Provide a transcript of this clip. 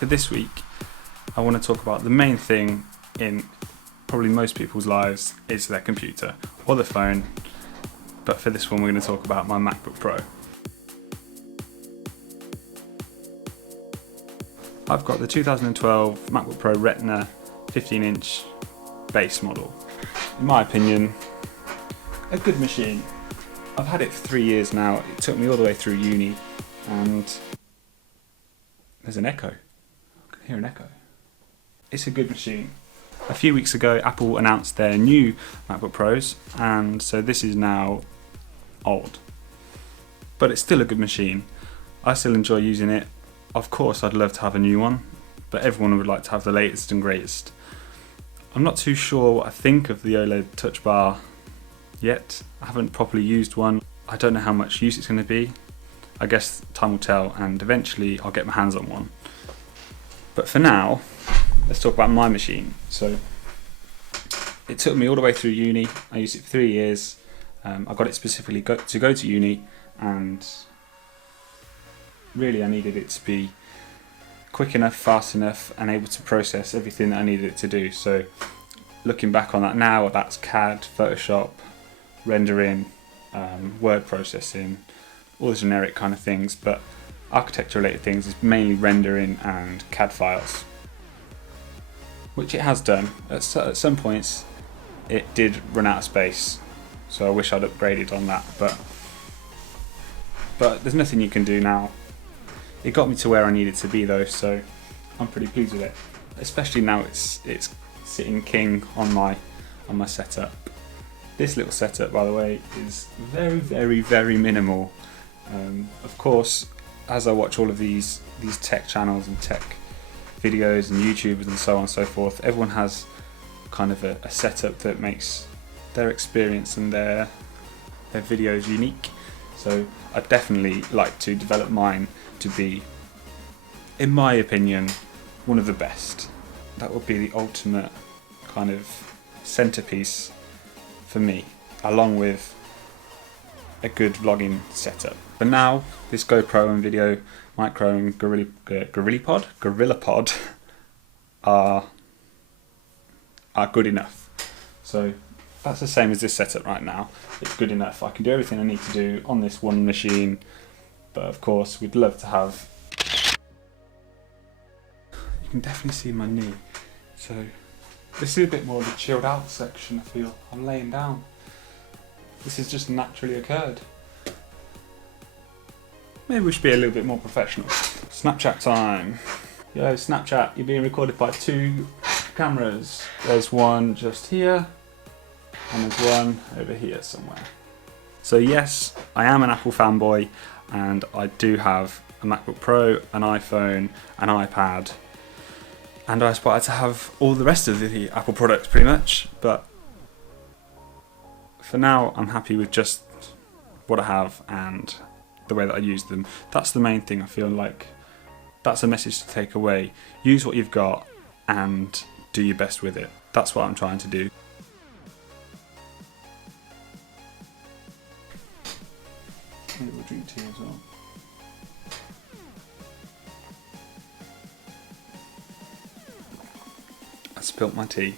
But this week, I want to talk about the main thing in probably most people's lives is their computer or their phone. But for this one, we're going to talk about my MacBook Pro. I've got the 2012 MacBook Pro Retina 15-inch base model. In my opinion, a good machine. I've had it for 3 years now. It took me all the way through uni, and there's an echo. I can hear an echo. It's a good machine. A few weeks ago, Apple announced their new MacBook Pros, and so this is now old. But it's still a good machine. I still enjoy using it. Of course, I'd love to have a new one, but everyone would like to have the latest and greatest. I'm not too sure what I think of the OLED Touch Bar yet. I haven't properly used one. I don't know how much use it's going to be. I guess time will tell, and eventually I'll get my hands on one. But for now, let's talk about my machine. So it took me all the way through uni. I used it for 3 years. I got it specifically to go to uni, and really I needed it to be quick enough, fast enough, and able to process everything that I needed it to do. So looking back on that now, that's CAD, Photoshop, rendering, word processing, all the generic kind of things, but architecture related things is mainly rendering and CAD files, which it has done. At some points it did run out of space, so I wish I'd upgraded on that, but there's nothing you can do now. It got me to where I needed to be though, so I'm pretty pleased with it, especially now it's sitting king on my setup. This little setup, by the way, is very, very, very minimal. Of course, as I watch all of these tech channels and tech videos and YouTubers and so on and so forth, everyone has kind of a setup that makes their experience and their videos unique. So I'd definitely like to develop mine to be, in my opinion, one of the best. That would be the ultimate kind of centerpiece for me, along with a good vlogging setup. But now, this GoPro and Video Micro and GorillaPod are good enough. So that's the same as this setup right now. It's good enough. I can do everything I need to do on this one machine, but of course we'd love to have... You can definitely see my knee. So this is a bit more of the chilled out section, I feel. I'm laying down. This has just naturally occurred. Maybe we should be a little bit more professional. Snapchat time. Yo, Snapchat, you're being recorded by 2 cameras. There's one just here, and there's one over here somewhere. So yes, I am an Apple fanboy, and I do have a MacBook Pro, an iPhone, an iPad, and I aspire to have all the rest of the Apple products pretty much, but for now I'm happy with just what I have and the way that I use them. That's the main thing. I feel like that's a message to take away. Use what you've got and do your best with it. That's what I'm trying to do. Maybe we'll drink tea as well. I spilt my tea.